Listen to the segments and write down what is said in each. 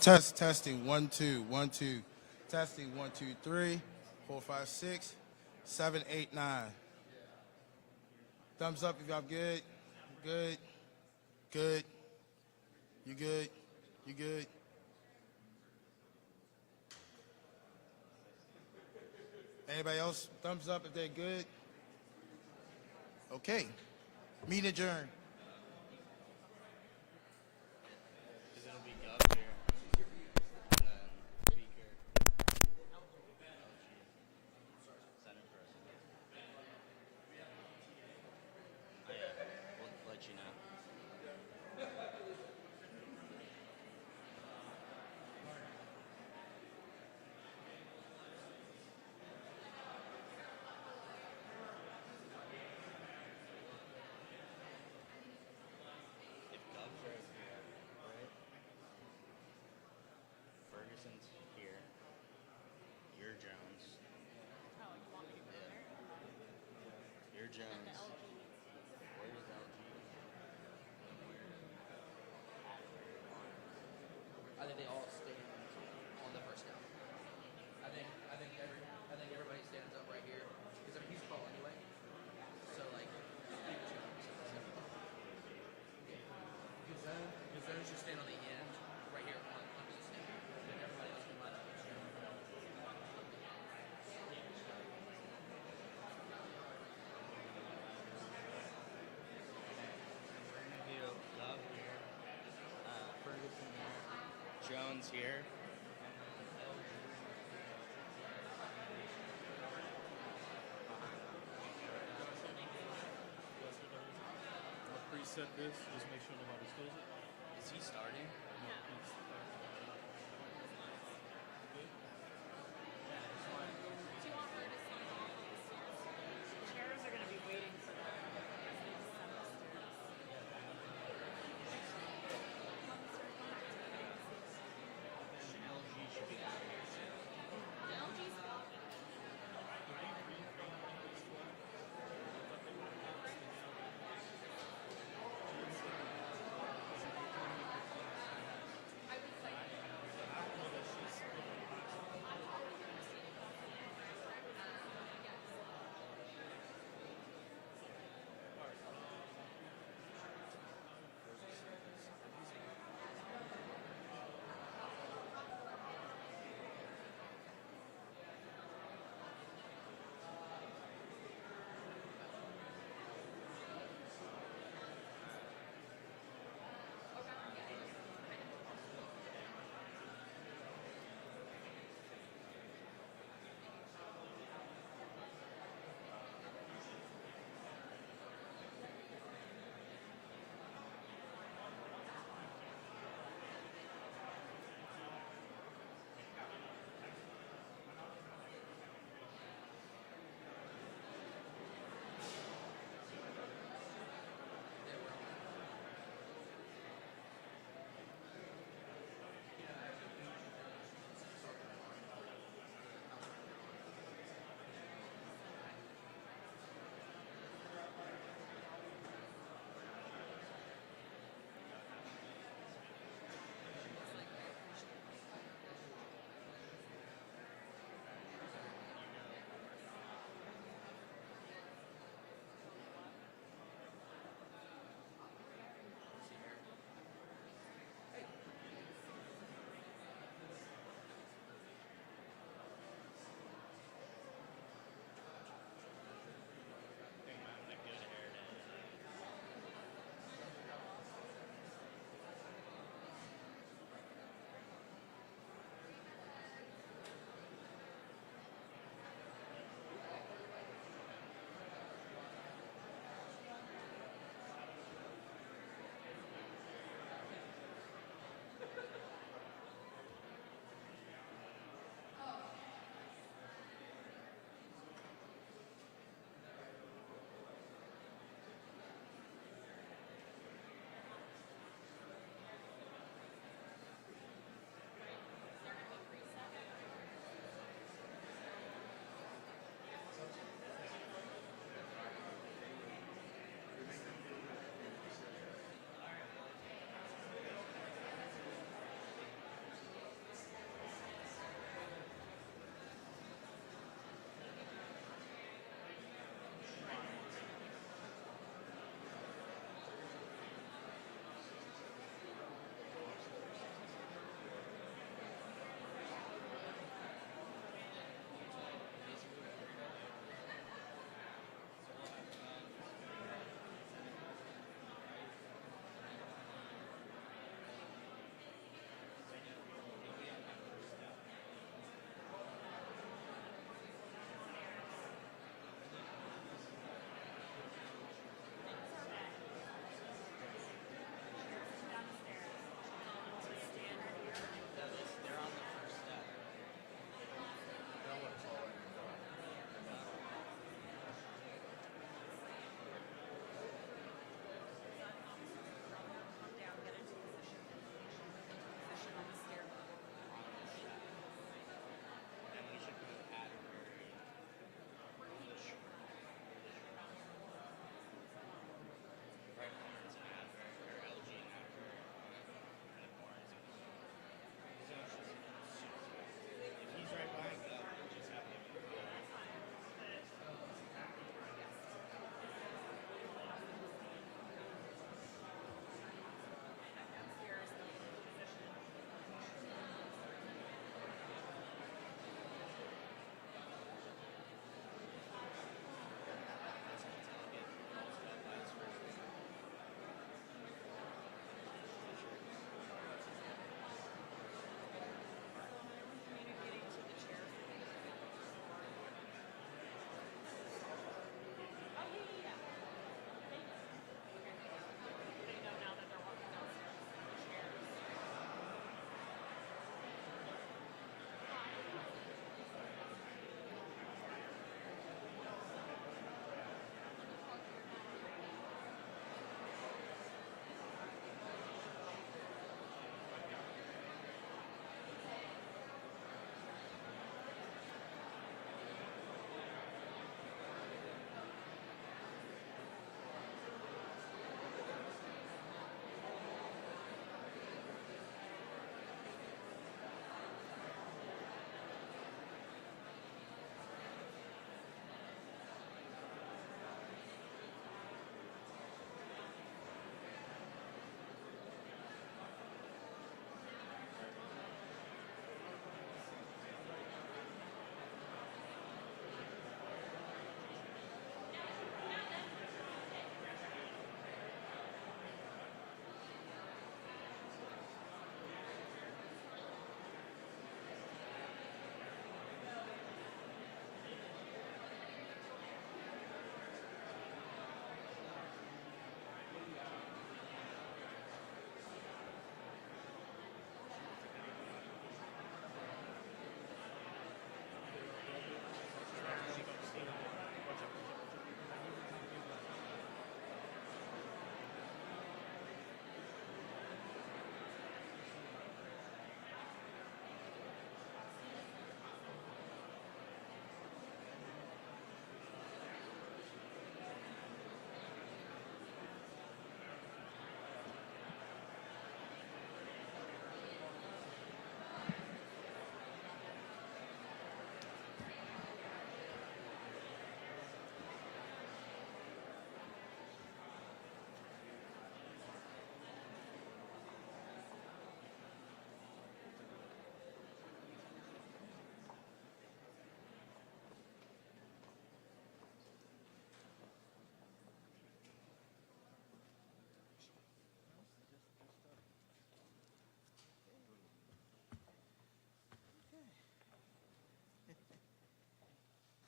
Testing. 1, 2, 1, 2. Testing. 1, 2, 3, 4, 5, 6, 7, 8, 9. Thumbs up if y'all good. Good. Good. You good? You good? Anybody else? Thumbs up if they're good. Okay. Meeting adjourned. Because it'll be Gov here. And then Speaker. Senate President. Oh yeah, we'll let you know. If Gov's right here, right? Ferguson's here. You're Jones. Oh, you want me to go there? You're Jones. And the LG. Where's LG? I think they all stand on the first down. I think everybody stands up right here because I mean he's tall anyway. So like because those should stand on the end right here on under the snap. Then everybody else can line up. We're gonna do Gov here. Ferguson here. Jones here. I'll preset this, just make sure nobody steals it. Is he starting? Yeah. Do you want her to sign off on the stairs? Chairs are going to be waiting for them as they descend the stairs. LG should be out here soon. The LG's welcome.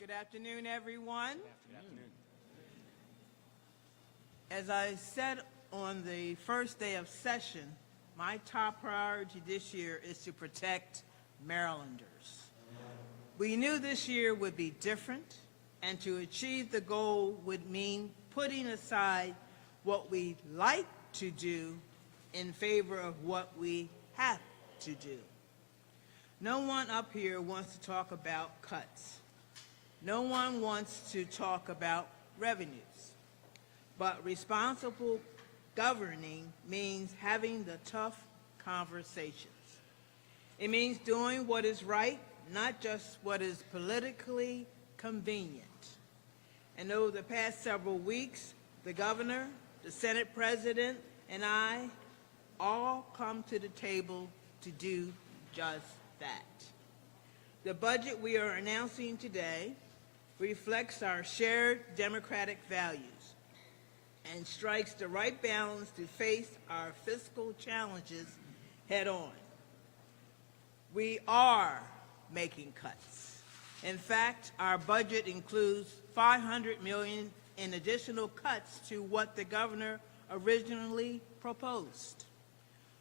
Good afternoon, everyone. As I said on the first day of session, my top priority this year is to protect Marylanders. We knew this year would be different, and to achieve the goal would mean putting aside what we like to do in favor of what we have to do. No one up here wants to talk about cuts. No one wants to talk about revenues. But responsible governing means having the tough conversations. It means doing what is right, not just what is politically convenient. And over the past several weeks, the governor, the Senate president, and I all come to the table to do just that. The budget we are announcing today reflects our shared democratic values and strikes the right balance to face our fiscal challenges head on. We are making cuts. In fact, our budget includes $500 million in additional cuts to what the governor originally proposed.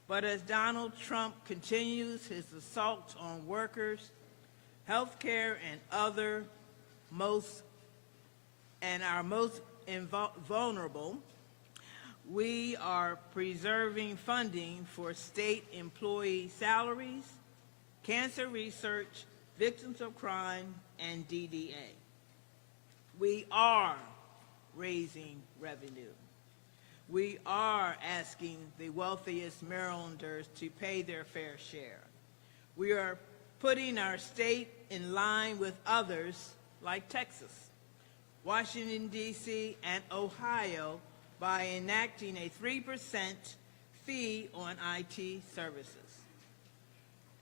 But as Donald Trump continues his assault on workers, healthcare, and our most vulnerable, we are preserving funding for state employee salaries, cancer research, victims of crime, and DDA. We are raising revenue. We are asking the wealthiest Marylanders to pay their fair share. We are putting our state in line with others like Texas, Washington, D.C., and Ohio by enacting a 3% fee on IT services.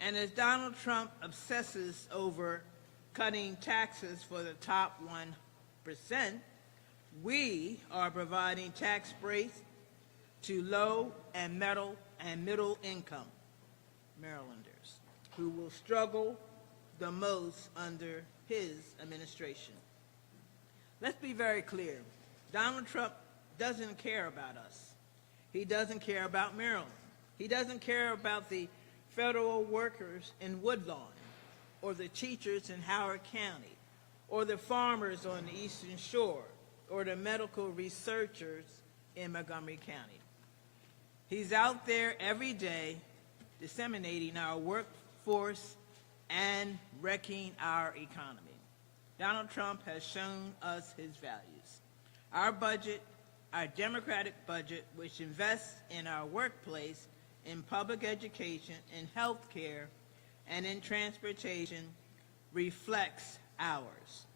And as Donald Trump obsesses over cutting taxes for the top 1%, we are providing tax breaks to low and middle income Marylanders who will struggle the most under his administration. Let's be very clear. Donald Trump doesn't care about us. He doesn't care about Maryland. He doesn't care about the federal workers in Woodlawn, or the teachers in Howard County, or the farmers on the Eastern Shore, or the medical researchers in Montgomery County. He's out there every day disseminating our workforce and wrecking our economy. Donald Trump has shown us his values. Our budget, our democratic budget, which invests in our workplace, in public education, in health care, and in transportation, reflects ours.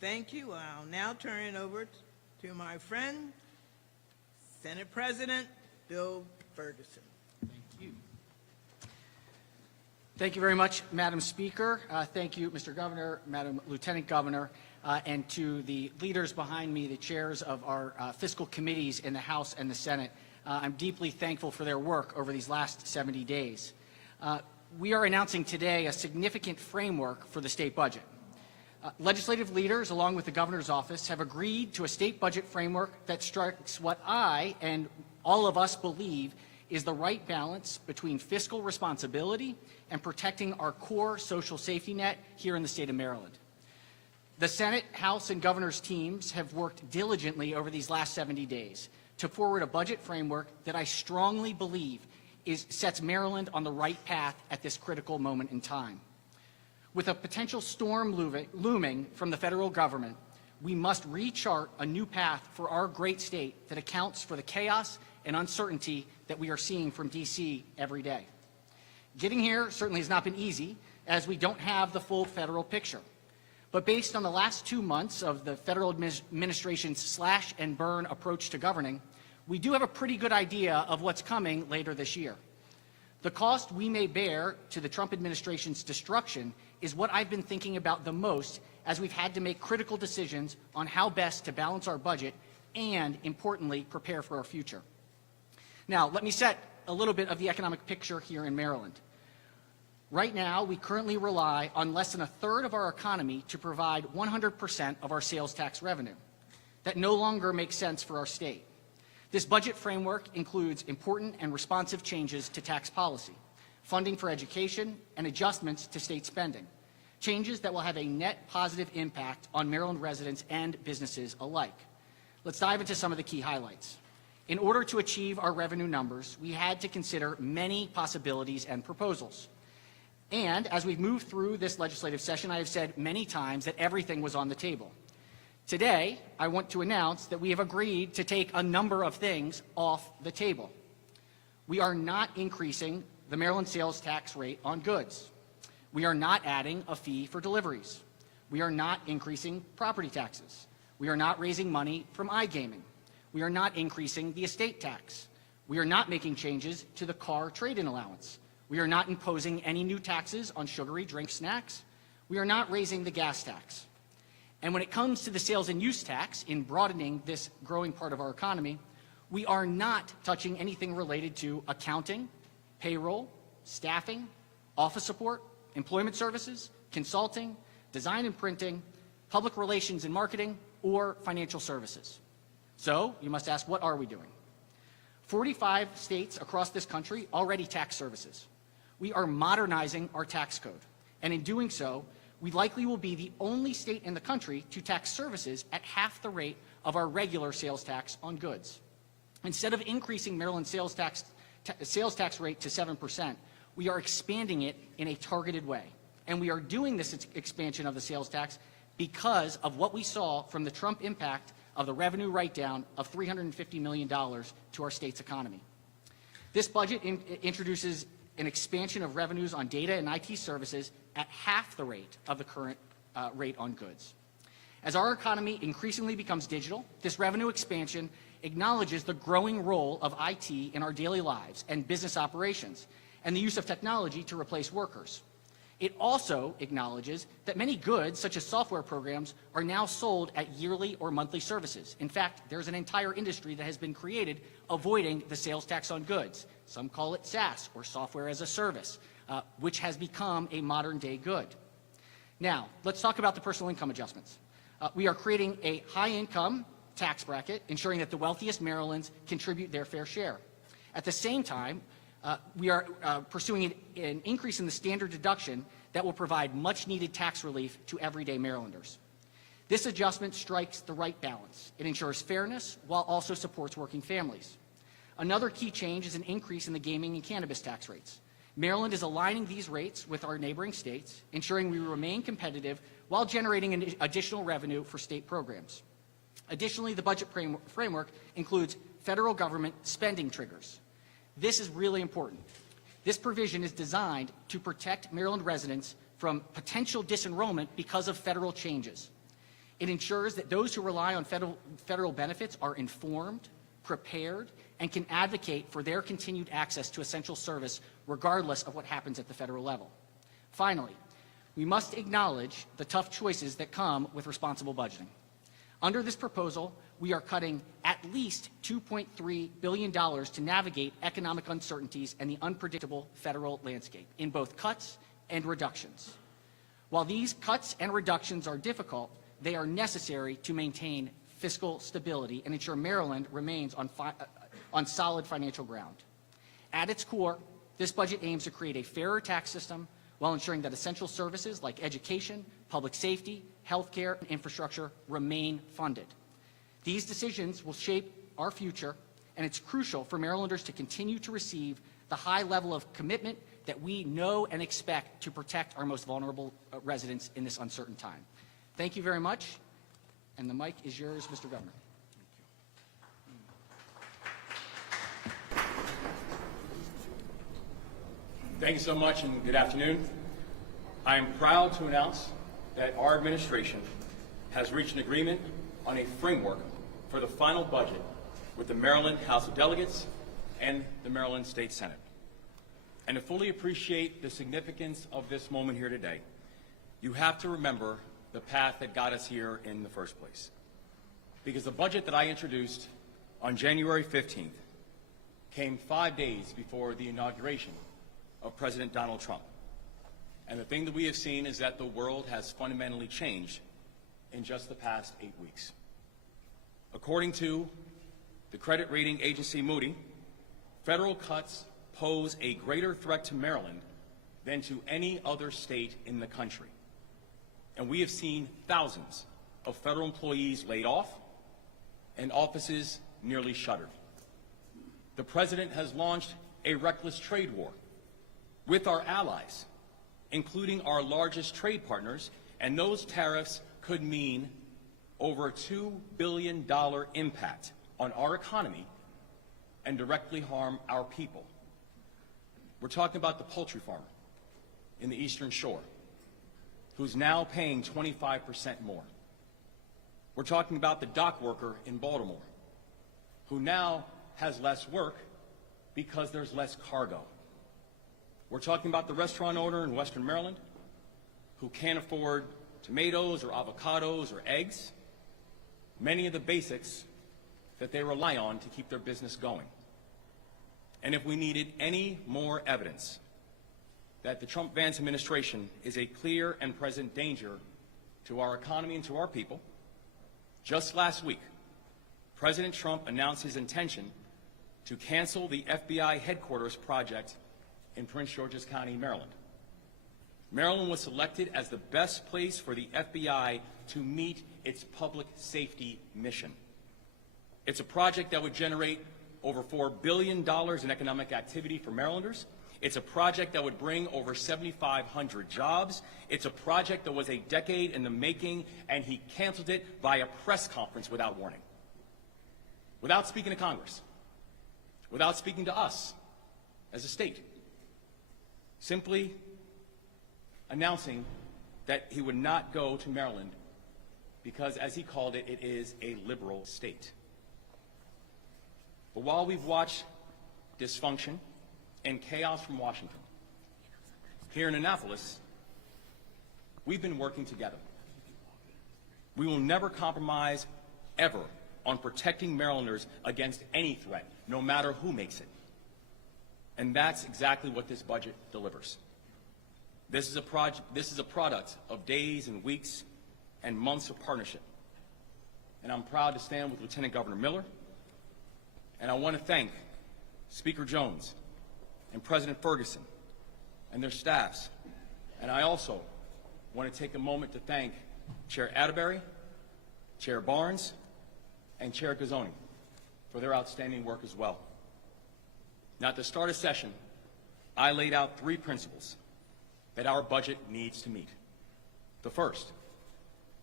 Thank you. I'll now turn it over to my friend, Senate President Bill Ferguson. Thank you very much, Madam Speaker. Thank you, Mr. Governor, Madam Lieutenant Governor, and to the leaders behind me, the chairs of our fiscal committees in the House and the Senate. I'm deeply thankful for their work over these last 70 days. We are announcing today a significant framework for the state budget. Legislative leaders, along with the governor's office, have agreed to a state budget framework that strikes what I and all of us believe is the right balance between fiscal responsibility and protecting our core social safety net here in the state of Maryland. The Senate, House, and governor's teams have worked diligently over these last 70 days to forward a budget framework that I strongly believe sets Maryland on the right path at this critical moment in time. With a potential storm looming from the federal government, we must rechart a new path for our great state that accounts for the chaos and uncertainty that we are seeing from D.C. every day. Getting here certainly has not been easy, as we don't have the full federal picture. But based on the last 2 months of the federal administration's slash and burn approach to governing, we do have a pretty good idea of what's coming later this year. The cost we may bear to the Trump administration's destruction is what I've been thinking about the most as we've had to make critical decisions on how best to balance our budget and, importantly, prepare for our future. Now, let me set a little bit of the economic picture here in Maryland. Right now, we currently rely on less than a third of our economy to provide 100% of our sales tax revenue. That no longer makes sense for our state. This budget framework includes important and responsive changes to tax policy, funding for education, and adjustments to state spending, changes that will have a net positive impact on Maryland residents and businesses alike. Let's dive into some of the key highlights. In order to achieve our revenue numbers, we had to consider many possibilities and proposals. And as we've moved through this legislative session, I have said many times that everything was on the table. Today, I want to announce that we have agreed to take a number of things off the table. We are not increasing the Maryland sales tax rate on goods. We are not adding a fee for deliveries. We are not increasing property taxes. We are not raising money from iGaming. We are not increasing the estate tax. We are not making changes to the car trade-in allowance. We are not imposing any new taxes on sugary drink snacks. We are not raising the gas tax. And when it comes to the sales and use tax, in broadening this growing part of our economy, we are not touching anything related to accounting, payroll, staffing, office support, employment services, consulting, design and printing, public relations and marketing, or financial services. So, you must ask, what are we doing? 45 states across this country already tax services. We are modernizing our tax code, and in doing so, we likely will be the only state in the country to tax services at half the rate of our regular sales tax on goods. Instead of increasing Maryland's sales tax rate to 7%, we are expanding it in a targeted way. And we are doing this expansion of the sales tax because of what we saw from the Trump impact of the revenue write-down of $350 million to our state's economy. This budget introduces an expansion of revenues on data and IT services at half the rate of the current rate on goods. As our economy increasingly becomes digital, this revenue expansion acknowledges the growing role of IT in our daily lives and business operations, and the use of technology to replace workers. It also acknowledges that many goods, such as software programs, are now sold at yearly or monthly services. In fact, there's an entire industry that has been created avoiding the sales tax on goods. Some call it SaaS, or software as a service, which has become a modern-day good. Now, let's talk about the personal income adjustments. We are creating a high-income tax bracket, ensuring that the wealthiest Marylanders contribute their fair share. At the same time, we are pursuing an increase in the standard deduction that will provide much-needed tax relief to everyday Marylanders. This adjustment strikes the right balance. It ensures fairness while also supports working families. Another key change is an increase in the gaming and cannabis tax rates. Maryland is aligning these rates with our neighboring states, ensuring we remain competitive while generating an additional revenue for state programs. Additionally, the budget framework includes federal government spending triggers. This is really important. This provision is designed to protect Maryland residents from potential disenrollment because of federal changes. It ensures that those who rely on federal benefits are informed, prepared, and can advocate for their continued access to essential service regardless of what happens at the federal level. Finally, we must acknowledge the tough choices that come with responsible budgeting. Under this proposal, we are cutting at least $2.3 billion to navigate economic uncertainties and the unpredictable federal landscape in both cuts and reductions. While these cuts and reductions are difficult, they are necessary to maintain fiscal stability and ensure Maryland remains on solid financial ground. At its core, this budget aims to create a fairer tax system while ensuring that essential services like education, public safety, healthcare, and infrastructure remain funded. These decisions will shape our future, and it's crucial for Marylanders to continue to receive the high level of commitment that we know and expect to protect our most vulnerable residents in this uncertain time. Thank you very much, and the mic is yours, Mr. Governor. Thank you so much, and good afternoon. I am proud to announce that our administration has reached an agreement on a framework for the final budget with the Maryland House of Delegates and the Maryland State Senate. And to fully appreciate the significance of this moment here today, you have to remember the path that got us here in the first place. Because the budget that I introduced on January 15th came 5 days before the inauguration of President Donald Trump. And the thing that we have seen is that the world has fundamentally changed in just the past 8 weeks. According to the credit rating agency Moody, federal cuts pose a greater threat to Maryland than to any other state in the country. And we have seen thousands of federal employees laid off and offices nearly shuttered. The president has launched a reckless trade war with our allies, including our largest trade partners, and those tariffs could mean over a $2 billion impact on our economy and directly harm our people. We're talking about the poultry farmer in the Eastern Shore, who's now paying 25% more. We're talking about the dock worker in Baltimore, who now has less work because there's less cargo. We're talking about the restaurant owner in Western Maryland who can't afford tomatoes or avocados or eggs, many of the basics that they rely on to keep their business going. And if we needed any more evidence that the Trump-Vance administration is a clear and present danger to our economy and to our people, just last week, President Trump announced his intention to cancel the FBI headquarters project in Prince George's County, Maryland. Maryland was selected as the best place for the FBI to meet its public safety mission. It's a project that would generate over $4 billion in economic activity for Marylanders. It's a project that would bring over 7,500 jobs. It's a project that was a decade in the making, and he canceled it via press conference without warning, without speaking to Congress, without speaking to us as a state, simply announcing that he would not go to Maryland because, as he called it, it is a liberal state. But while we've watched dysfunction and chaos from Washington, here in Annapolis, we've been working together. We will never compromise, ever, on protecting Marylanders against any threat, no matter who makes it. And that's exactly what this budget delivers. This is a product of days and weeks and months of partnership. And I'm proud to stand with Lieutenant Governor Miller. And I want to thank Speaker Jones and President Ferguson and their staffs. And I also want to take a moment to thank Chair Atterbury, Chair Barnes, and Chair Gazzoni for their outstanding work as well. Now, at the start of session, I laid out 3 principles that our budget needs to meet. The first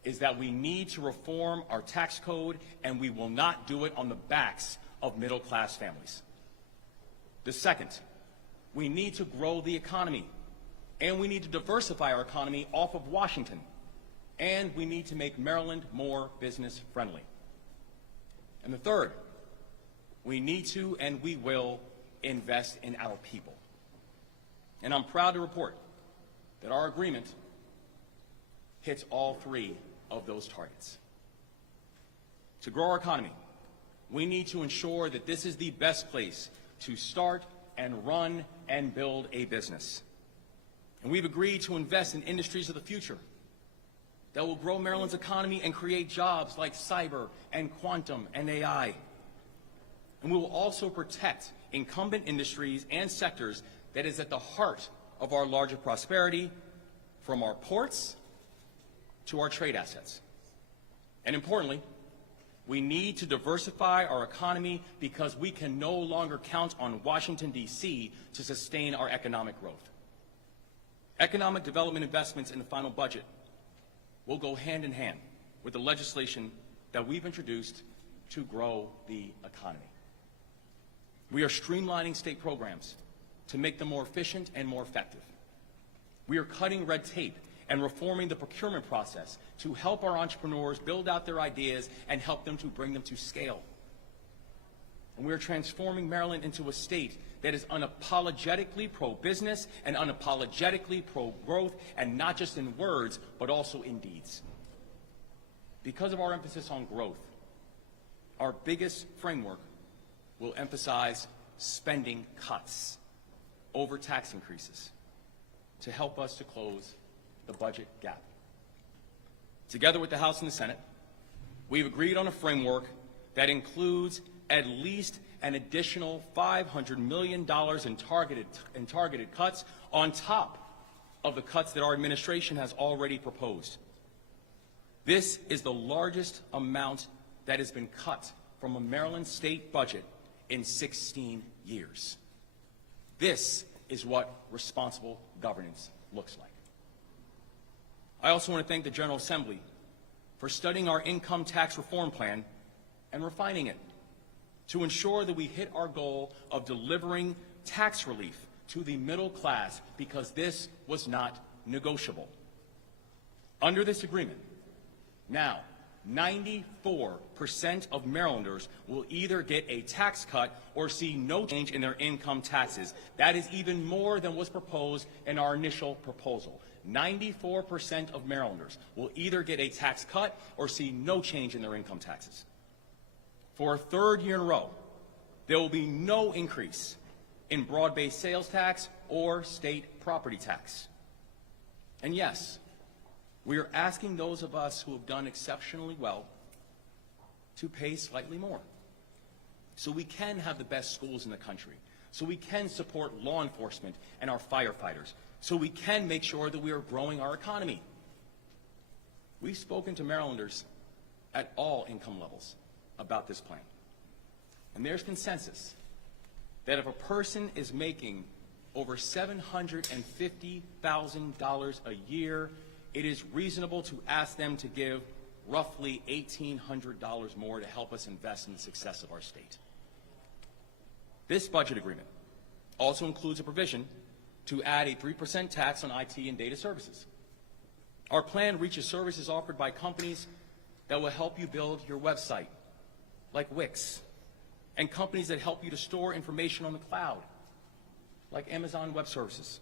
is that we need to reform our tax code, and we will not do it on the backs of middle-class families. The second, we need to grow the economy, and we need to diversify our economy off of Washington, and we need to make Maryland more business-friendly. And the third, we need to and we will invest in our people. And I'm proud to report that our agreement hits all 3 of those targets. To grow our economy, we need to ensure that this is the best place to start and run and build a business. And we've agreed to invest in industries of the future that will grow Maryland's economy and create jobs like cyber and quantum and AI. And we will also protect incumbent industries and sectors that is at the heart of our larger prosperity, from our ports to our trade assets. And importantly, we need to diversify our economy because we can no longer count on Washington, D.C. to sustain our economic growth. Economic development investments in the final budget will go hand in hand with the legislation that we've introduced to grow the economy. We are streamlining state programs to make them more efficient and more effective. We are cutting red tape and reforming the procurement process to help our entrepreneurs build out their ideas and help them to bring them to scale. And we are transforming Maryland into a state that is unapologetically pro-business and unapologetically pro-growth, and not just in words, but also in deeds. Because of our emphasis on growth, our biggest framework will emphasize spending cuts over tax increases. to help us to close the budget gap. Together with the House and the Senate, we've agreed on a framework that includes at least an additional $500 million in targeted cuts on top of the cuts that our administration has already proposed. This is the largest amount that has been cut from a Maryland state budget in 16 years. This is what responsible governance looks like. I also want to thank the General Assembly for studying our income tax reform plan and refining it to ensure that we hit our goal of delivering tax relief to the middle class, because this was not negotiable. Under this agreement, now 94% of Marylanders will either get a tax cut or see no change in their income taxes. That is even more than was proposed in our initial proposal. 94% of Marylanders will either get a tax cut or see no change in their income taxes. For a third year in a row, there will be no increase in broad-based sales tax or state property tax. And yes, we are asking those of us who have done exceptionally well to pay slightly more, so we can have the best schools in the country, so we can support law enforcement and our firefighters, so we can make sure that we are growing our economy. We've spoken to Marylanders at all income levels about this plan, and there's consensus that if a person is making over $750,000 a year, it is reasonable to ask them to give roughly $1,800 more to help us invest in the success of our state. This budget agreement also includes a provision to add a 3% tax on IT and data services. Our plan reaches services offered by companies that will help you build your website, like Wix, and companies that help you to store information on the cloud, like Amazon Web Services.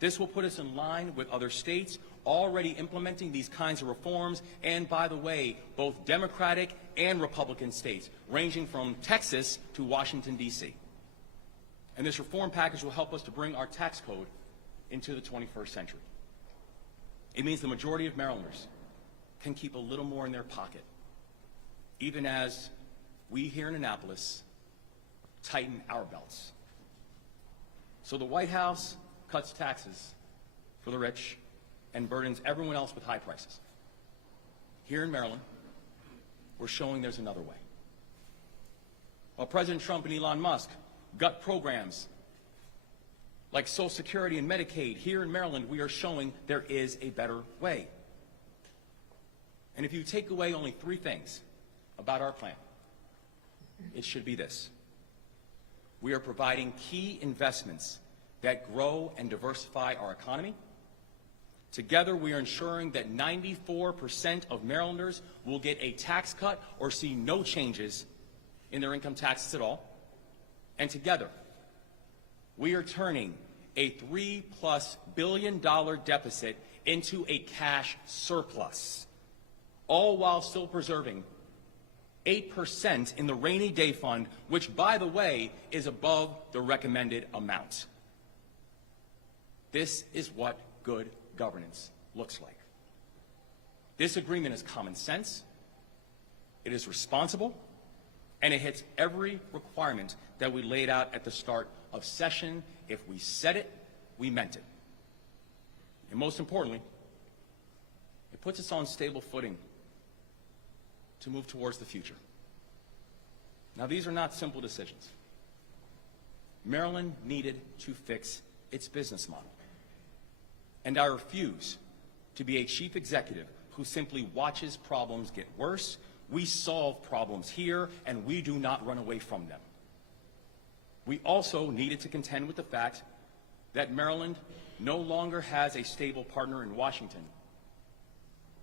This will put us in line with other states already implementing these kinds of reforms, and by the way, both Democratic and Republican states, ranging from Texas to Washington, D.C. And this reform package will help us to bring our tax code into the 21st century. It means the majority of Marylanders can keep a little more in their pocket, even as we here in Annapolis tighten our belts. So the White House cuts taxes for the rich and burdens everyone else with high prices. Here in Maryland, we're showing there's another way. While President Trump and Elon Musk gut programs like Social Security and Medicaid, here in Maryland, we are showing there is a better way. And if you take away only 3 things about our plan, it should be this: we are providing key investments that grow and diversify our economy. Together, we are ensuring that 94% of Marylanders will get a tax cut or see no changes in their income taxes at all. And together, we are turning a $3+ billion deficit into a cash surplus, all while still preserving 8% in the rainy day fund, which, by the way, is above the recommended amount. This is what good governance looks like. This agreement is common sense, it is responsible, and it hits every requirement that we laid out at the start of session. If we said it, we meant it. And most importantly, it puts us on stable footing to move towards the future. Now, these are not simple decisions. Maryland needed to fix its business model. And I refuse to be a chief executive who simply watches problems get worse. We solve problems here, and we do not run away from them. We also needed to contend with the fact that Maryland no longer has a stable partner in Washington,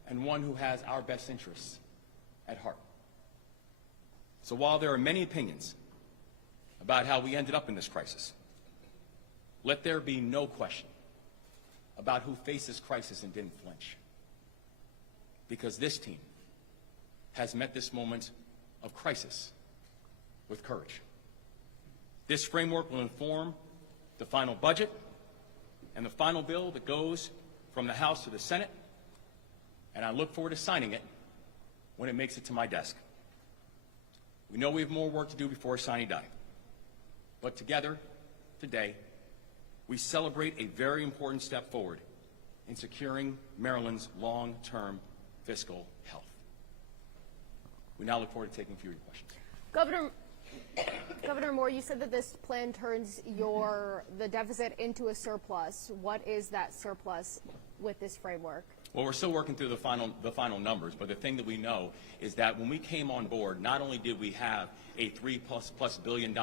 and one who has our best interests at heart. So while there are many opinions about how we ended up in this crisis, let there be no question about who faced this crisis and didn't flinch. Because this team has met this moment of crisis with courage. This framework will inform the final budget and the final bill that goes from the House to the Senate, and I look forward to signing it when it makes it to my desk. We know we have more work to do before sine die, but together, today, we celebrate a very important step forward in securing Maryland's long-term fiscal health. We now look forward to taking a few of your questions. Governor Moore, you said that this plan turns the deficit into a surplus. What is that surplus with this framework? Well, we're still working through the final numbers, but the thing that we know is that when we came on board, not only did we have a $3+ billion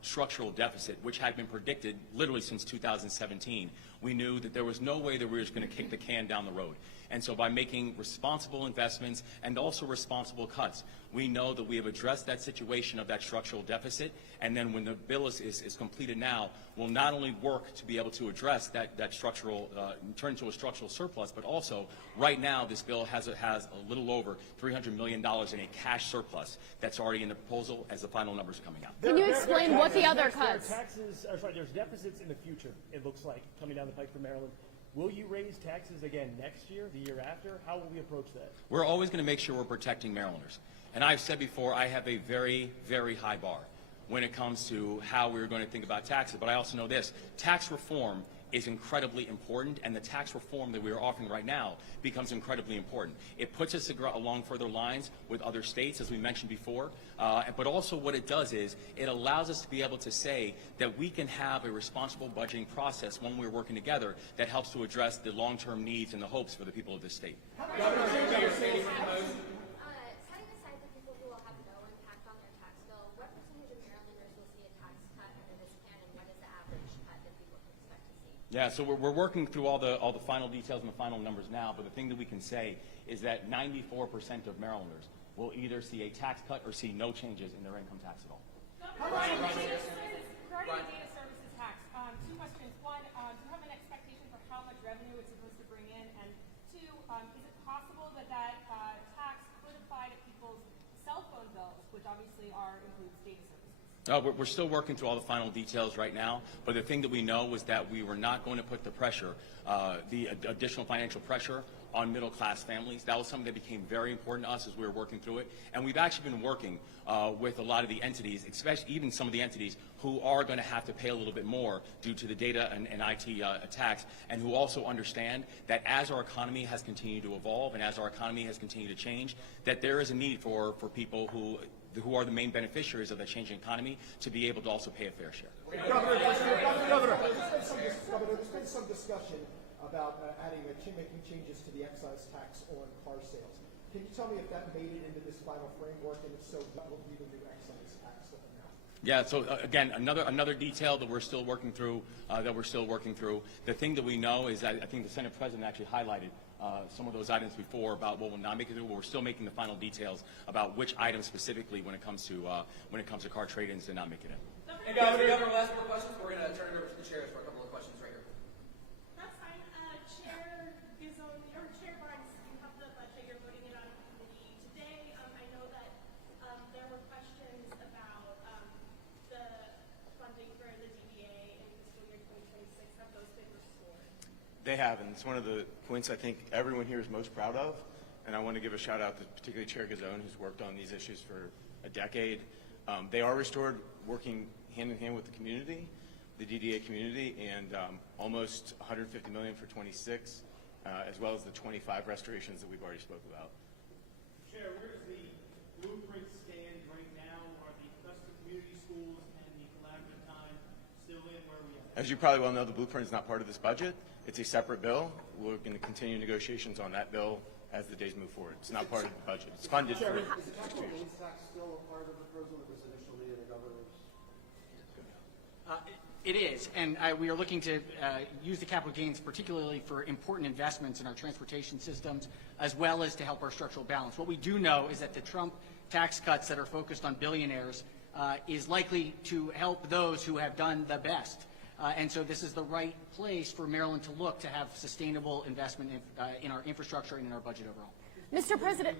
structural deficit, which had been predicted literally since 2017, we knew that there was no way that we were just going to kick the can down the road. And so by making responsible investments and also responsible cuts, we know that we have addressed that situation of that structural deficit, and then when the bill is completed now, we'll not only work to be able to address that structural, turn into a structural surplus, but also right now this bill has a little over $300 million in a cash surplus that's already in the proposal as the final numbers are coming out. Can you explain what the other cuts? There's deficits in the future, it looks like, coming down the pike for Maryland. Will you raise taxes again next year, the year after? How will we approach that? We're always going to make sure we're protecting Marylanders. And I've said before, I have a very, very high bar when it comes to how we're going to think about taxes. But I also know this, tax reform is incredibly important, and the tax reform that we are offering right now becomes incredibly important. It puts us along further lines with other states, as we mentioned before, but also what it does is it allows us to be able to say that we can have a responsible budgeting process when we're working together that helps to address the long-term needs and the hopes for the people of this state. Setting aside the people who will have no impact on their tax bill, what percentage of Marylanders will see a tax cut under this plan, and what is the average cut that people can expect to see? Yeah, so we're working through all the final details and the final numbers now, but the thing that we can say is that 94% of Marylanders will either see a tax cut or see no changes in their income tax at all. Regarding the data services tax, two questions. One, do you have an expectation for how much revenue it's supposed to bring in? And two, is it possible that tax could apply to people's cell phone bills, which obviously includes data services? We're still working through all the final details right now, but the thing that we know was that we were not going to put the pressure, the additional financial pressure on middle-class families. That was something that became very important to us as we were working through it. And we've actually been working with a lot of the entities, especially even some of the entities who are going to have to pay a little bit more due to the data and IT attacks, and who also understand that as our economy has continued to evolve and as our economy has continued to change, that there is a need for people who are the main beneficiaries of that changing economy to be able to also pay a fair share. Governor, there's been some discussion about making changes to the excise tax on car sales. Can you tell me if that made it into this final framework, and if so, what will be the new excise tax that we're now? Yeah. So again, another detail that we're still working through. The thing that we know is that I think the Senate President actually highlighted some of those items before about what will not make it through. But we're still making the final details about which items specifically, when it comes to car trade-ins, did not make it in. And Governor, last more questions. We're going to turn it over to the chairs for a couple of questions right here. That's fine. Chair Gizon, or Chair Barnes, you have the budget. You're voting it on committee today. I know that there were questions about the funding for the DDA in fiscal year 2026. Have those been restored? They have, and it's one of the points I think everyone here is most proud of. And I want to give a shout out to particularly Chair Gizon, who's worked on these issues for a decade. They are restored, working hand in hand with the community, the DDA community, and almost $150 million for 26, as well as the 25 restorations that we've already spoke about. Chair, where does the blueprint stand right now? Are the custom community schools and the collaborative time still in? Where are we at? As you probably well know, the blueprint is not part of this budget. It's a separate bill. We're going to continue negotiations on that bill as the days move forward. It's not part of the budget. It's funded for it. Is the capital gains tax still a part of the proposal that was initially in the governor's? It is, and we are looking to use the capital gains particularly for important investments in our transportation systems, as well as to help our structural balance. What we do know is that the Trump tax cuts that are focused on billionaires is likely to help those who have done the best. And so this is the right place for Maryland to look to have sustainable investment in our infrastructure and in our budget overall. Mr. President.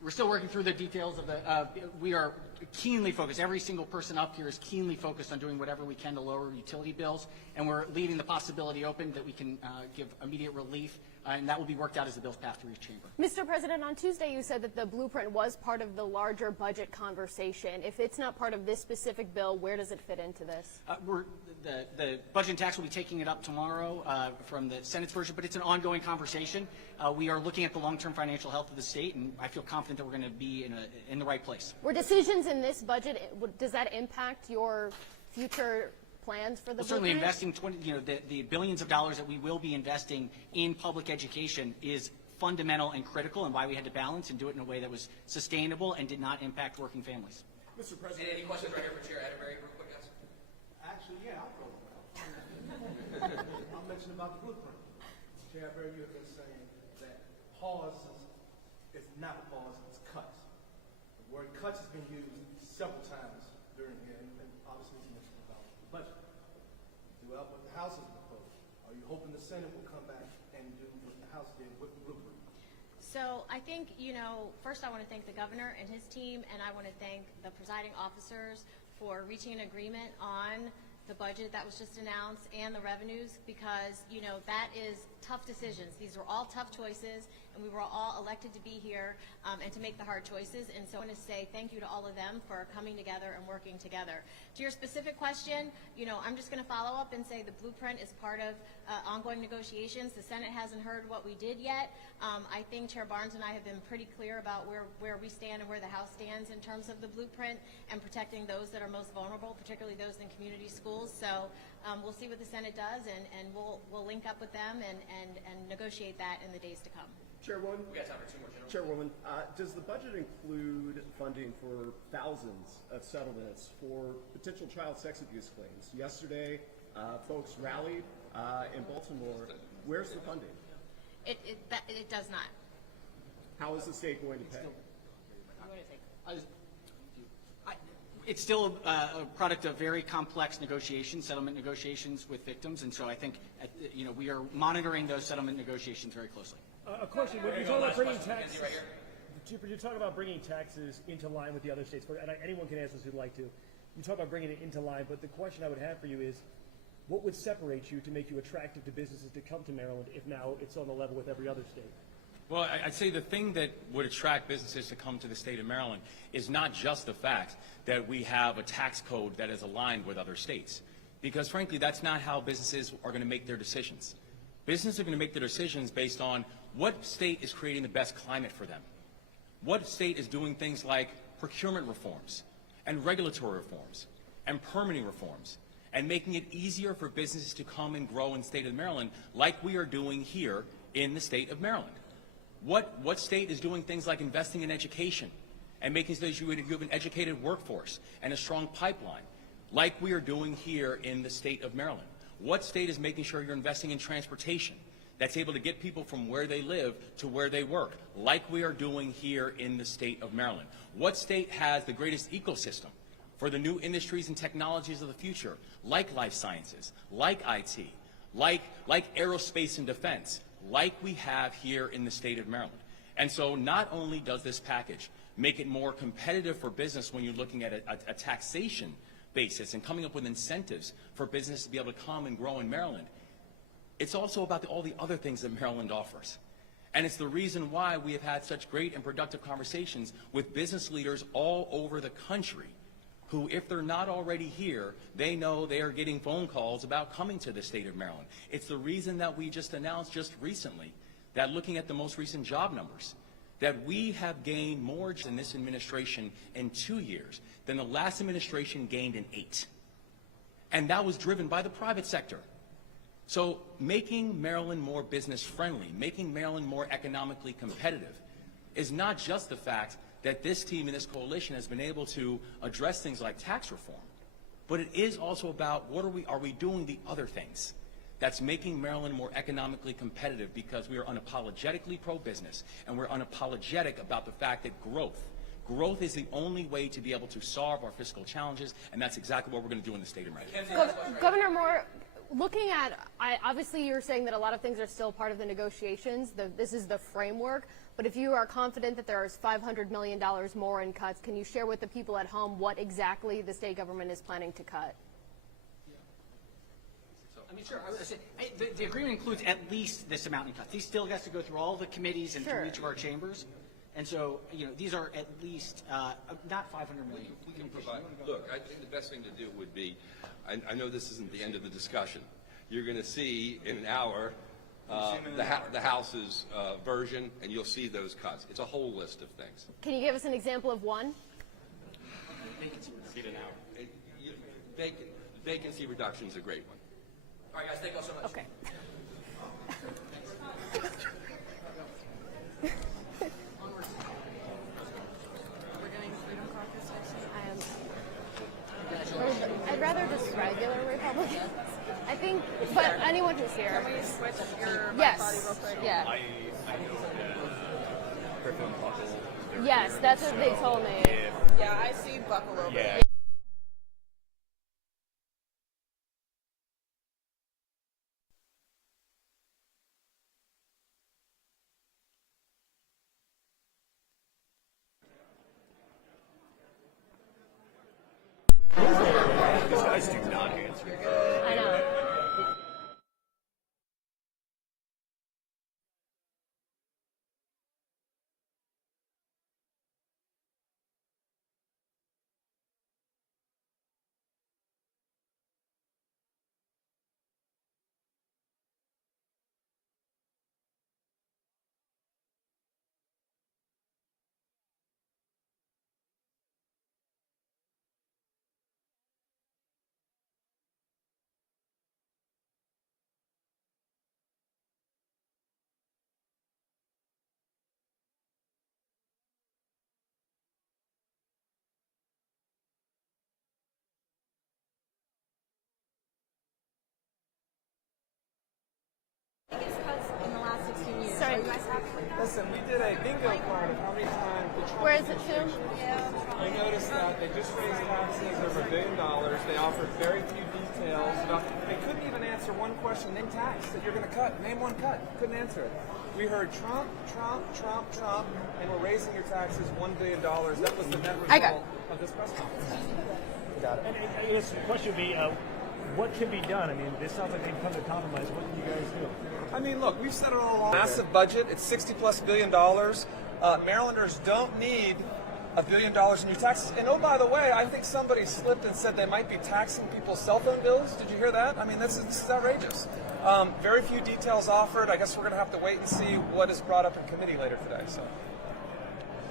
we're still working through the details of the, we are keenly focused, every single person up here is keenly focused on doing whatever we can to lower utility bills, and we're leaving the possibility open that we can give immediate relief, and that will be worked out as the bills pass through each chamber. Mr. President, on Tuesday you said that the blueprint was part of the larger budget conversation. If it's not part of this specific bill, where does it fit into this? The Budget and Tax will be taking it up tomorrow from the Senate's version, but it's an ongoing conversation. We are looking at the long-term financial health of the state, and I feel confident that we're going to be in the right place. Were decisions in this budget, does that impact your future plans for the Well, certainly blueprint? investing the billions of dollars that we will be investing in public education is fundamental and critical, and why we had to balance and do it in a way that was sustainable and did not impact working families. Mr. President. Any questions right here for Chair Adrienne, real quick, guys? Actually, yeah, I'll go. I'll mention about the blueprint. Chair Adrienne, you have been saying that pause is not a pause, it's cuts. The word cuts has been used several times during here, and obviously you mentioned about the budget. Throughout what the House has proposed, are you hoping the Senate will come back and do what the House did with the blueprint? So I think, first I want to thank the governor and his team, and I want to thank the presiding officers for reaching an agreement on the budget that was just announced and the revenues, because, that is tough decisions. These were all tough choices, and we were all elected to be here and to make the hard choices. And so I want to say thank you to all of them for coming together and working together. To your specific question, I'm just going to follow up and say the blueprint is part of ongoing negotiations. The Senate hasn't heard what we did yet. I think Chair Barnes and I have been pretty clear about where we stand and where the House stands in terms of the blueprint and protecting those that are most vulnerable, particularly those in community schools. So we'll see what the Senate does, and we'll link up with them and negotiate that in the days to come. Chairwoman. We got time for two more, gentlemen. Chairwoman, does the budget include funding for thousands of settlements for potential child sex abuse claims? Yesterday, folks rallied in Baltimore. Where's the funding? It does not. How is the state going to pay? It's still a product of very complex negotiations, settlement negotiations with victims, and so I think we are monitoring those settlement negotiations very closely. A question: when you talk about bringing taxes, you talk about bringing taxes into line with the other states, and anyone can answer this who'd like to. You talk about bringing it into line, but the question I would have for you is, what would separate you to make you attractive to businesses to come to Maryland if now it's on the level with every other state? Well, I'd say the thing that would attract businesses to come to the state of Maryland is not just the fact that we have a tax code that is aligned with other states. Because frankly, that's not how businesses are going to make their decisions. Businesses are going to make their decisions based on what state is creating the best climate for them. What state is doing things like procurement reforms and regulatory reforms and permitting reforms and making it easier for businesses to come and grow in the state of Maryland like we are doing here in the state of Maryland. What state is doing things like investing in education and making sure that you have an educated workforce and a strong pipeline like we are doing here in the state of Maryland? What state is making sure you're investing in transportation that's able to get people from where they live to where they work, like we are doing here in the state of Maryland? What state has the greatest ecosystem for the new industries and technologies of the future, like life sciences, like IT, like aerospace and defense, like we have here in the state of Maryland? And so not only does this package make it more competitive for business when you're looking at a taxation basis and coming up with incentives for business to be able to come and grow in Maryland, it's also about all the other things that Maryland offers. And it's the reason why we have had such great and productive conversations with business leaders all over the country who, if they're not already here, they know they are getting phone calls about coming to the state of Maryland. It's the reason that we just announced just recently that, looking at the most recent job numbers, that we have gained more in this administration in 2 years than the last administration gained in 8. And that was driven by the private sector. So making Maryland more business friendly, making Maryland more economically competitive is not just the fact that this team and this coalition has been able to address things like tax reform, but it is also about are we doing the other things that's making Maryland more economically competitive, because we are unapologetically pro-business and we're unapologetic about the fact that growth is the only way to be able to solve our fiscal challenges, and that's exactly what we're going to do in the state of Maryland. Governor Moore, looking at, obviously you're saying that a lot of things are still part of the negotiations. This is the framework. But if you are confident that there is $500 million more in cuts, can you share with the people at home what exactly the state government is planning to cut? I mean, sure. I would say, the agreement includes at least this amount in cuts. He still has to go through all the committees and through each of our chambers. And so, these are at least not $500 million. We can provide. Look, I think the best thing to do would be, I know this isn't the end of the discussion. You're going to see in an hour the House's version, and you'll see those cuts. It's a whole list of things. Can you give us an example of one? Vacancy reduction is a great one. All right, guys, thank you all so much. Okay. I'd rather just regular Republicans. I think, but anyone who's here. Can we switch your Yes. body real quick? Yeah. I know that Griffin Buckle. Yes, that's what they told me. Yeah, I see Buck a little bit. These guys do not answer. I know. In the last 16 years. Sorry. Are you guys happy with that? Listen, we did a bingo card of how many times the Trump Where is it to? I noticed that they just raised taxes over $1 billion. They offered very few details about. They couldn't even answer one question. Name tax that you're going to cut. Name one cut. Couldn't answer it. We heard Trump, Trump, Trump, Trump, and we're raising your taxes $1 billion. That was the net result of this press conference. Got it. And I guess the question would be, what can be done? I mean, this sounds like they've come to compromise. What can you guys do? I mean, look, we've said it all along. Massive budget. It's $60+ billion. Marylanders don't need $1 billion in new taxes. And oh, by the way, I think somebody slipped and said they might be taxing people's cell phone bills. Did you hear that? I mean, this is outrageous. Very few details offered. I guess we're going to have to wait and see what is brought up in committee later today. So.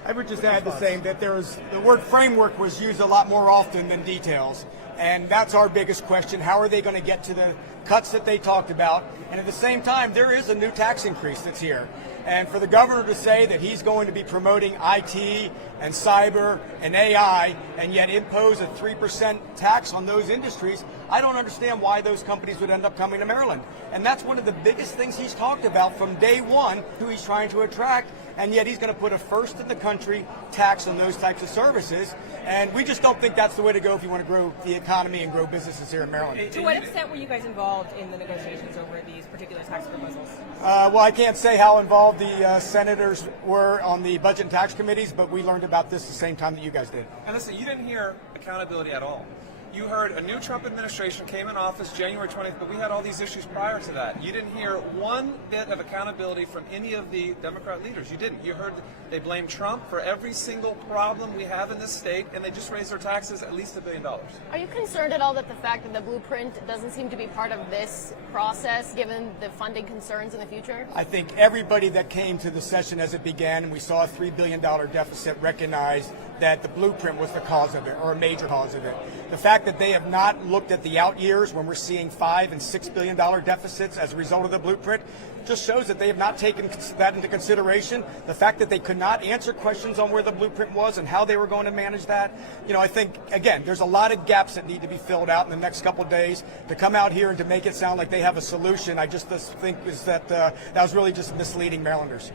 I would just add the same, that the word framework was used a lot more often than details. And that's our biggest question. How are they going to get to the cuts that they talked about? And at the same time, there is a new tax increase that's here. And for the governor to say that he's going to be promoting IT and cyber and AI and yet impose a 3% tax on those industries, I don't understand why those companies would end up coming to Maryland. And that's one of the biggest things he's talked about from day one, who he's trying to attract. And yet he's going to put a first in the country tax on those types of services. And we just don't think that's the way to go if you want to grow the economy and grow businesses here in Maryland. To what extent were you guys involved in the negotiations over these particular tax proposals? Well, I can't say how involved the senators were on the budget and tax committees, but we learned about this the same time that you guys did. And listen, you didn't hear accountability at all. You heard a new Trump administration came in office January 20th, but we had all these issues prior to that. You didn't hear one bit of accountability from any of the Democrat leaders. You didn't. You heard they blamed Trump for every single problem we have in this state, and they just raised their taxes at least $1 billion. Are you concerned at all that the fact that the blueprint doesn't seem to be part of this process, given the funding concerns in the future? I think everybody that came to the session as it began, and we saw a $3 billion deficit, recognized that the blueprint was the cause of it, or a major cause of it. The fact that they have not looked at the out years when we're seeing $5 and $6 billion deficits as a result of the blueprint just shows that they have not taken that into consideration. The fact that they could not answer questions on where the blueprint was and how they were going to manage that. You know, I think, again, there's a lot of gaps that need to be filled out in the next couple of days. To come out here and to make it sound like they have a solution, I just think is that that was really just misleading Marylanders.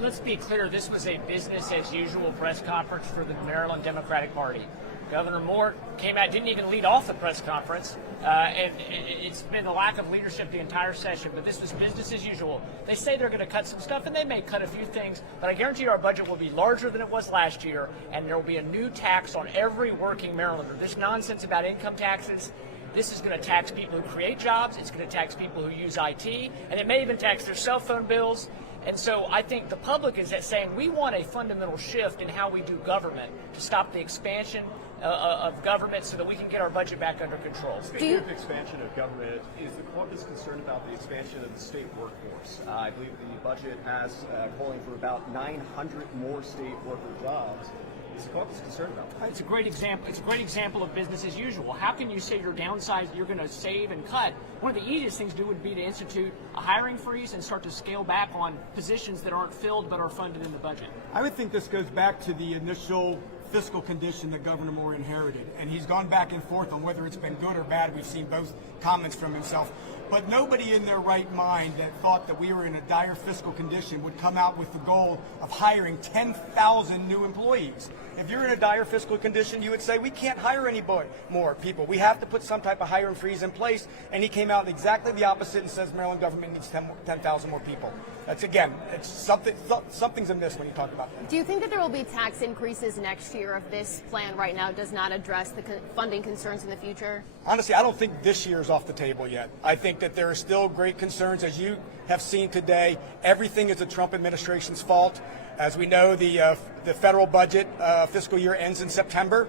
Let's be clear, this was a business as usual press conference for the Maryland Democratic Party. Governor Moore came out, didn't even lead off the press conference, and it's been a lack of leadership the entire session, but this was business as usual. They say they're going to cut some stuff, and they may cut a few things, but I guarantee you our budget will be larger than it was last year, and there will be a new tax on every working Marylander. This nonsense about income taxes, this is going to tax people who create jobs, it's going to tax people who use IT, and it may even tax their cell phone bills. And so I think the public is saying we want a fundamental shift in how we do government to stop the expansion of government so that we can get our budget back under control. Speaking of expansion of government, is the caucus concerned about the expansion of the state workforce? I believe the budget has calling for about 900 more state worker jobs. Is the caucus concerned about that? It's a great example. It's a great example of business as usual. How can you say you're downsized, you're going to save and cut? One of the easiest things to do would be to institute a hiring freeze and start to scale back on positions that aren't filled but are funded in the budget. I would think this goes back to the initial fiscal condition that Governor Moore inherited, and he's gone back and forth on whether it's been good or bad. We've seen both comments from himself. But nobody in their right mind that thought that we were in a dire fiscal condition would come out with the goal of hiring 10,000 new employees. If you're in a dire fiscal condition, you would say, we can't hire any more people. We have to put some type of hiring freeze in place. And he came out exactly the opposite and says Maryland government needs 10,000 more people. That's, again, it's something's amiss when you talk about that. Do you think that there will be tax increases next year if this plan right now does not address the funding concerns in the future? Honestly, I don't think this year is off the table yet. I think that there are still great concerns. As you have seen today, everything is the Trump administration's fault. As we know, the federal budget fiscal year ends in September.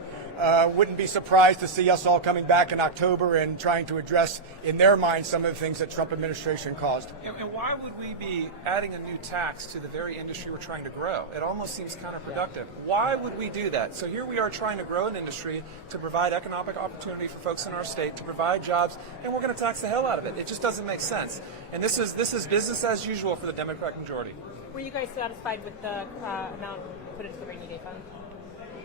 Wouldn't be surprised to see us all coming back in October and trying to address, in their minds, some of the things that Trump administration caused. And why would we be adding a new tax to the very industry we're trying to grow? It almost seems counterproductive. Why would we do that? So here we are trying to grow an industry to provide economic opportunity for folks in our state, to provide jobs, and we're going to tax the hell out of it. It just doesn't make sense. And this is business as usual for the Democratic majority. Were you guys satisfied with the amount put into the rainy day fund?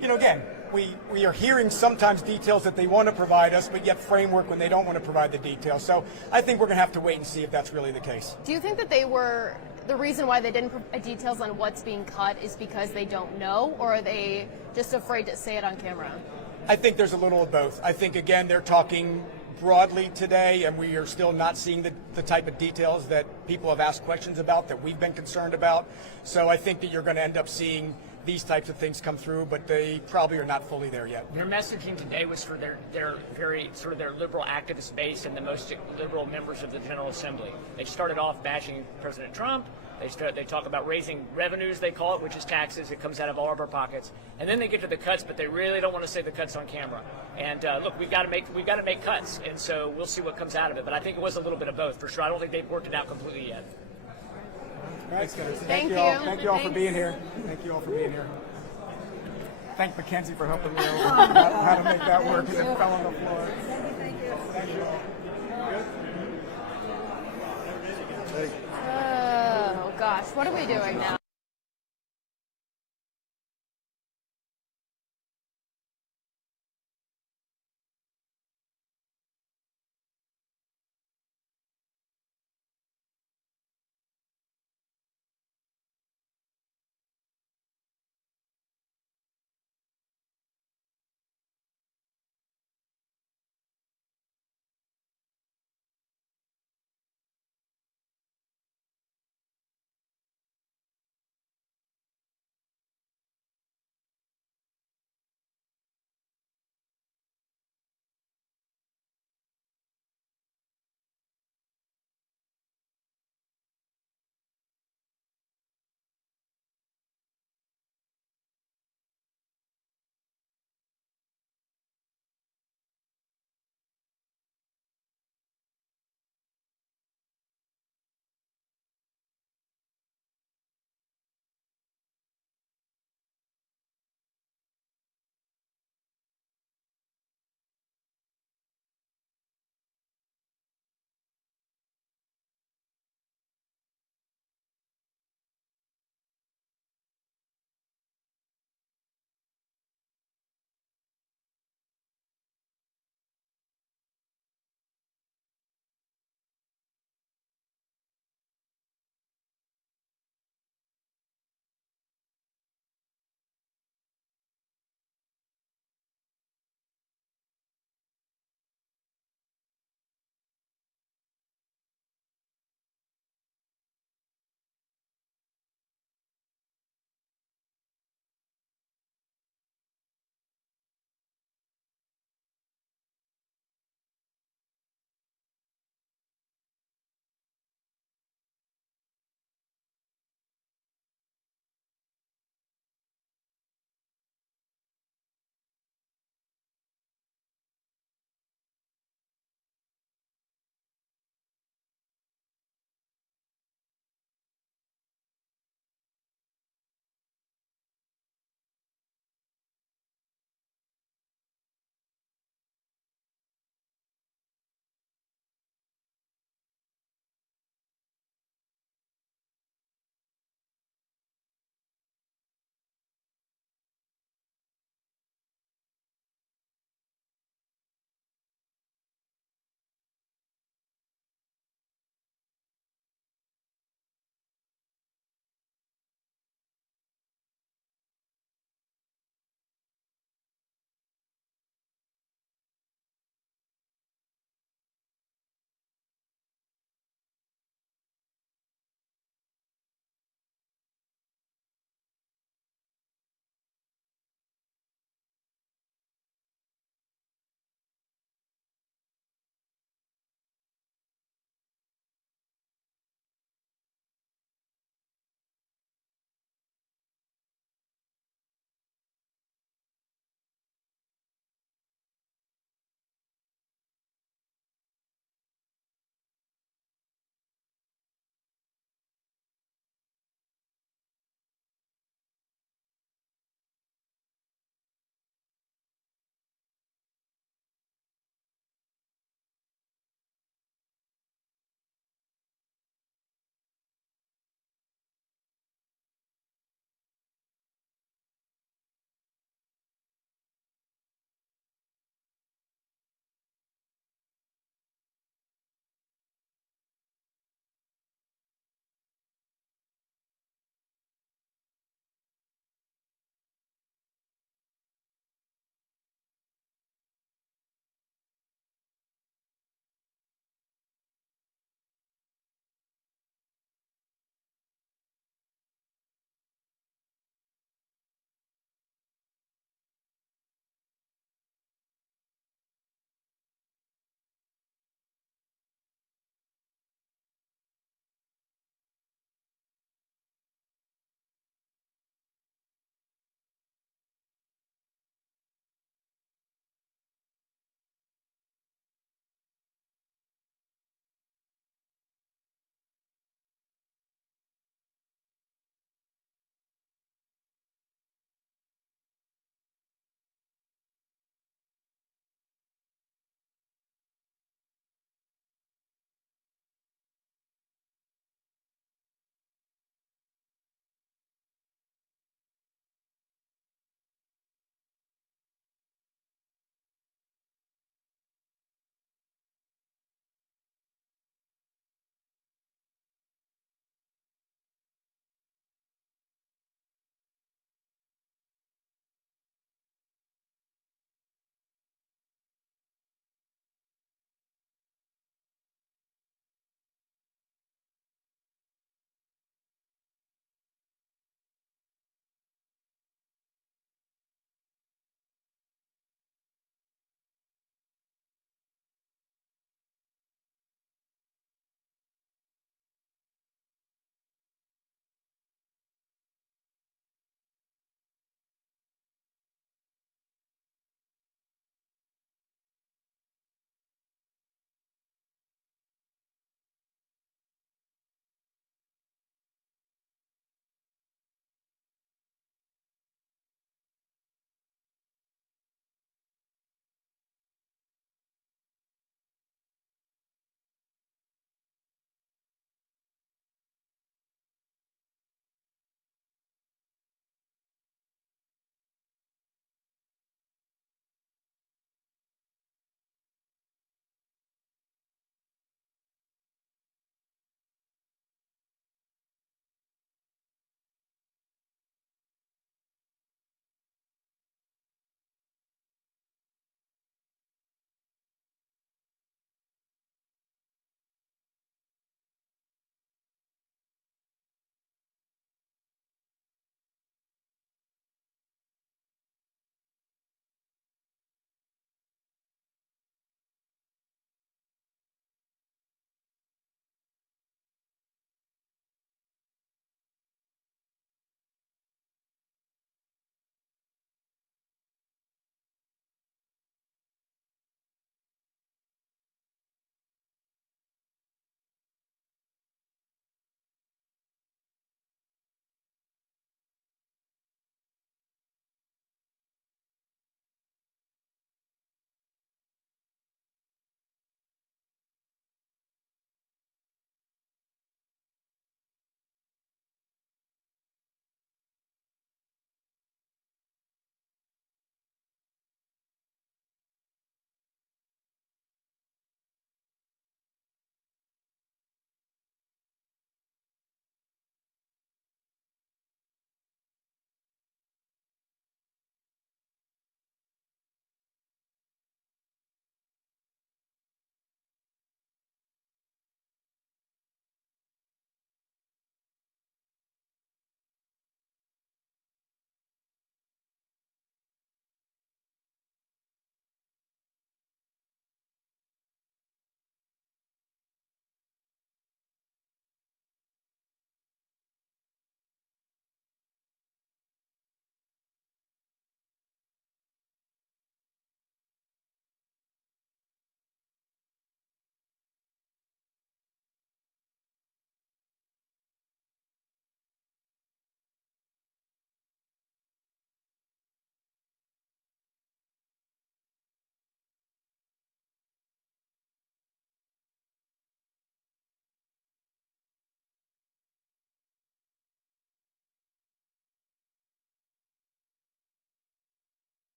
You know, again, we are hearing sometimes details that they want to provide us, but yet framework when they don't want to provide the details. So I think we're going to have to wait and see if that's really the case. Do you think that the reason why they didn't provide details on what's being cut is because they don't know, or are they just afraid to say it on camera? I think there's a little of both. I think, again, they're talking broadly today, and we are still not seeing the type of details that people have asked questions about, that we've been concerned about. So I think that you're going to end up seeing these types of things come through, but they probably are not fully there yet. Their messaging today was for their very sort of their liberal activist base and the most liberal members of the General Assembly. They started off bashing President Trump. They talk about raising revenues, they call it, which is taxes. It comes out of all of our pockets, and then they get to the cuts, but they really don't want to say the cuts on camera. And look, we've got to make cuts, and so we'll see what comes out of it. But I think it was a little bit of both for sure. I don't think they've worked it out completely yet. All right, guys. Thank you. Thank you all for being here. Thank you all for being here. Thank Mackenzie for helping me over how to make that work because it fell on the floor. Thank you. Thank you all. Oh gosh, what are we doing now?